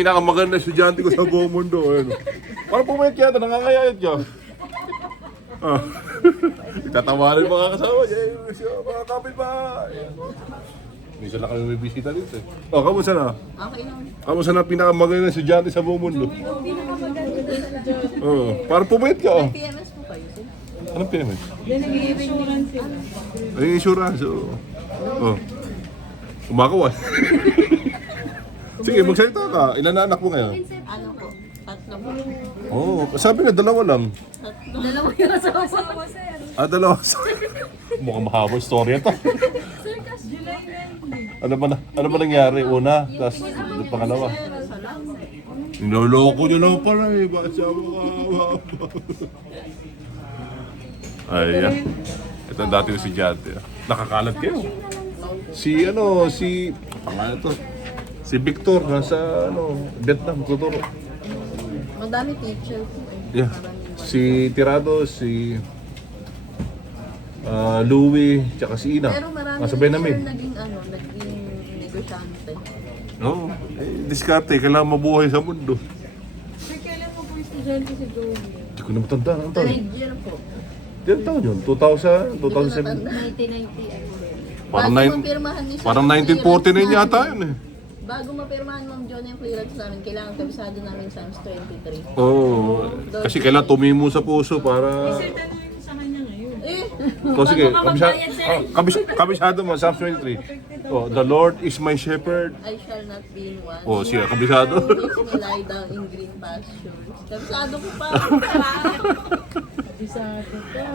Pinakamaganda estudyante ko sa buong mundo. Ayun. Parang pumayat kaya ito, nangangayayat ka. Ah. Tatawarin mga kasama niya. Mga kapitbahay. Minsan na kami may bisita dito eh. Oh, kamusta na? Okay lang. Kamusta na pinakamaganda estudyante sa buong mundo? Oh, parang pumayat ka oh. PMS po kayo, sir? Anong PMS? Nag-insurance sila. Ay, insurance. Oh. Oh. Kumakawas. Sige, magsalita ka. Ilan na anak mo ngayon? Ano po? Tatlo po. Oo, sabi na dalawa lang. Tatlo. Dalawa yung asawa, sir. Ah, dalawa. Mukhang mahaba story ito. July 9. Ano ba nangyari? Una, tapos yung pangalawa. Niloloko nyo lang pala eh. Bakit siya makawa? Ayan. Ito ang dati yung si Jante. Nakakalat kayo. Pangalan to. Si Victor, nasa Vietnam, tuturo. Madami teacher po eh. Yeah. Si Tirado, si Louie, tsaka si Ina. Pero marami Nasa rin Benamid. sir naging negosyante. Oo. Diskarte, kailangan mabuhay sa mundo. Sir, kailan mo po estudyante si Joey? Hindi ko na matanda. Ang taon? Third year po. Ilan taon yun? 2000? 2007? 1990. Parang, Bago nine- mapirmahan ni sir parang yung 1949 clearance yata namin. yun eh. Bago mapirmahan Ma'am John yung clearance namin, kailangan kabisado namin SAMS 23. Oo. Kasi kailangan tumimo sa puso para... Sir, tanong yung sa kanya ngayon. Eh! O sige, kabisado mo, Psalms 23. Oh, the Lord is my shepherd. I shall not be in want. Oh, siya, kabisado. Makes me lie down in green pastures. Kabisado ko pa. Kabisado ka.